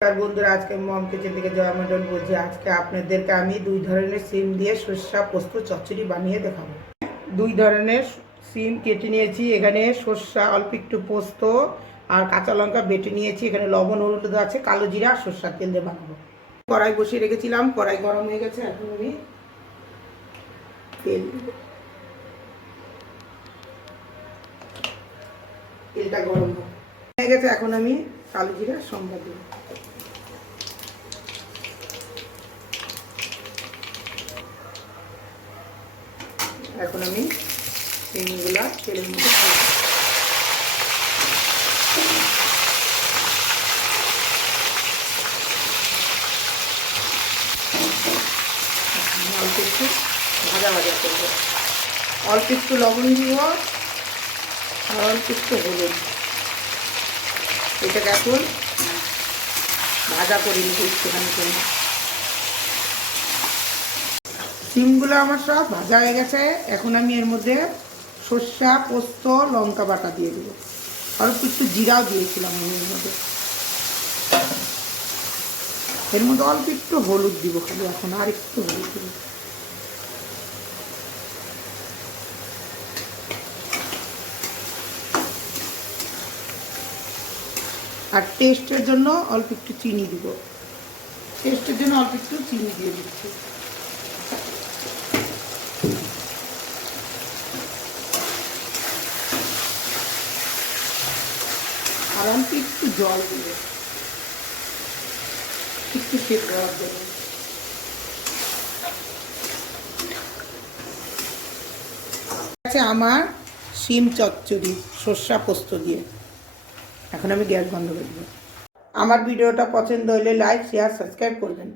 বন্ধুরা, আজকে মম কিচেন থেকে জয়া মডেল বলছি। আজকে আপনাদেরকে আমি দুই ধরনের সিম দিয়ে সর্ষা পোস্ত চচ্চড়ি বানিয়ে দেখাবো। দুই ধরনের সিম কেটে নিয়েছি, এখানে সর্ষা, অল্প একটু পোস্ত আর কাঁচা লঙ্কা বেটে নিয়েছি, এখানে লবণ হলুদ আছে, কালো জিরা আর সর্ষার তেল দিয়ে বানাবো। কড়াই বসিয়ে রেখেছিলাম, কড়াই গরম হয়ে গেছে, এখন আমি তেল দেবো। তেলটা গরম হয়ে গেছে, এখন আমি কালো জিরা সম্বাদ দেবো। এখন আমি সিমগুলা তেলের মধ্যে অল্প একটু ভাজা ভাজা করবো। অল্প একটু লবণ দিব আর অল্প একটু হলুদ। এটাকে এখন ভাজা করে নিতে একটুখানি জন্য। সিমগুলো আমার সব ভাজা হয়ে গেছে, এখন আমি এর মধ্যে সর্ষা, পোস্ত, লঙ্কা বাটা দিয়ে দেবো। অল্প একটু জিরাও দিয়েছিলাম আমি এর মধ্যে। এর মধ্যে অল্প একটু হলুদ দিব, খালি এখন আর একটু হলুদ দিব। আর টেস্টের জন্য অল্প একটু চিনি দিব। টেস্টের জন্য অল্প একটু চিনি দিয়ে দিচ্ছি। আর অল্প একটু জল দেবে, একটু সেদ্ধ হওয়ার জন্য। আছে আমার শিম চচ্চড়ি সর্ষা পোস্ত দিয়ে। এখন আমি গ্যাস বন্ধ করে দেবো। আমার ভিডিওটা পছন্দ হলে লাইক, শেয়ার, সাবস্ক্রাইব করবেন।